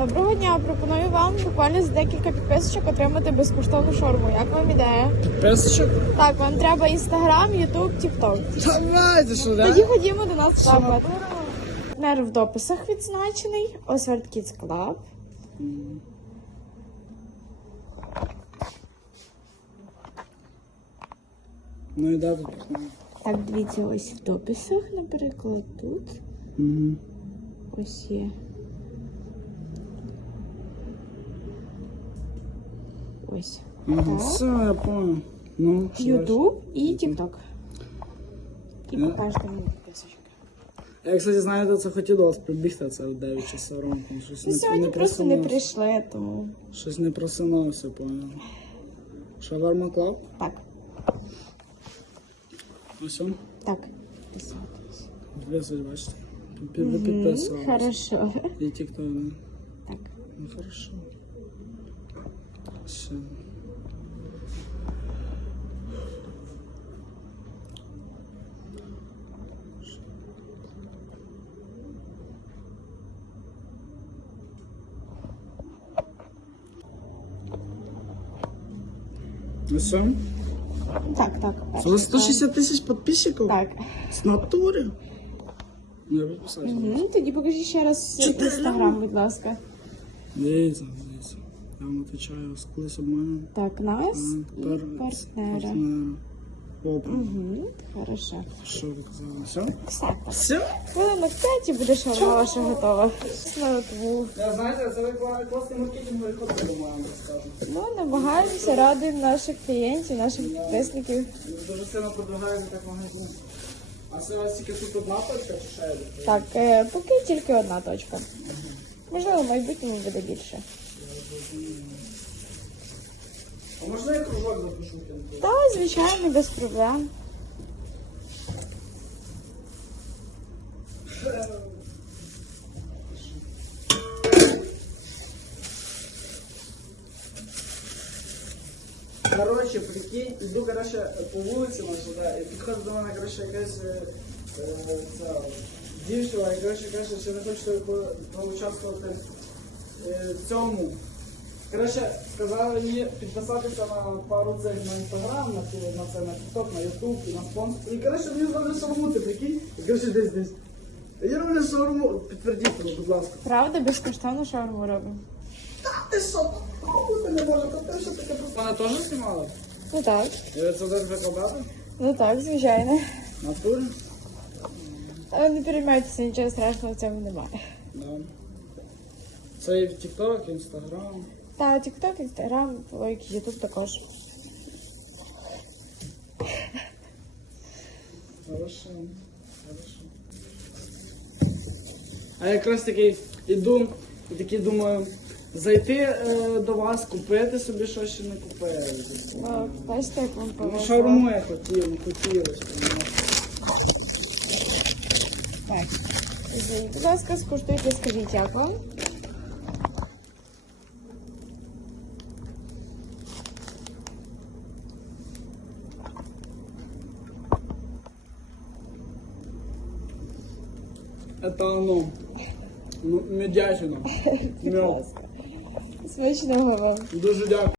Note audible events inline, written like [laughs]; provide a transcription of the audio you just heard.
Доброго дня! Пропоную вам буквально за декілька підписочок отримати безкоштовну шаурму. Як вам ідея? Песочок? Так, вам треба інстаграм, ютуб, тікток. Давайте, що Тоді ходімо до нас в запит. Нер в дописах відзначений. Oswald Kids Club. Ну і да, тут. Так, дивіться, ось в дописах, наприклад, тут. Угу. Ось є. Ось. Ага, все, я понял. Ну, що? Ютуб і тікток. І Ну. покажете мені підписочки. Я, кстати, знаєте, це вас прибігти, це в 9 часов ранку. Щось Ми не, сьогодні не просто не прийшли, тому Щось не просинувся, понял. Шаверма клаб? так, Ось он. так. Підписуйтесь. Дивіться, бачите. Ви підписувалися. Хорошо. І тікток, да? Так. Ну, хорошо. Все. Ну все? Так, так. Це 160 тисяч підписчиків? Так. З натури? Ну, я підписався. Угу. Тоді покажи ще раз Чотири. інстаграм, будь ласка. Дивіться, дивіться. Я вам відповідаю, з колись обманював. Так, нас А, і партнера. партнера. Угу. Хорошо. Що ви казали? Все? Все. Все? 5 і буде шаурма ваша готова. Смертву. Я знаєте, це ви класний маркетинговий ход, вам скажу. Ну, намагаємося, радуємо наших клієнтів, наших підписників. Дуже сильно продвигається так магазин. А це у вас тільки тут одна точка чи ще? Так, е, поки тільки одна точка. Можливо, в майбутньому буде більше. А можна я кружок запишу? кинути? Та, звичайно, без проблем. Коротше, прикинь, іду, коротше, по вулиці на сюди, і підходить до мене, коротше, якась е, е, ця Дівчина, і, коротше, каже, що не хочете по- поучаствувати е, в цьому. Коротше, сказали мені підписатися на пару цих на інстаграм, на, це, на TikTok, на YouTube і на спонсор. І, коротше, мені зробили шаурму, ти прикинь, і, коротше, десь десь. Я роблю шаурму, підтвердіть, будь ласка. Правда, безкоштовно шаурму робимо. Ти що, пробувати не може, то ти що таке просто. Вона теж знімала? Ну так. І це зараз викладати? Ну так, звичайно. Натурі? Але не переймайтеся, нічого страшного в цьому немає. Да. Це і в TikTok, Instagram. Та TikTok, Instagram, лайк, YouTube також. Хорошо. Хорошо. А я якраз таки іду і такий думаю, зайти е, до вас, купити собі щось ще не купили. Бачите, як вам Ну, повезло. шаурму я хотів, хотілося. Так. Будь ласка, скуштуйте, скажіть, як вам? Это оно. Ну, медячина. [laughs] Мед. Смачного вам. Дуже дякую.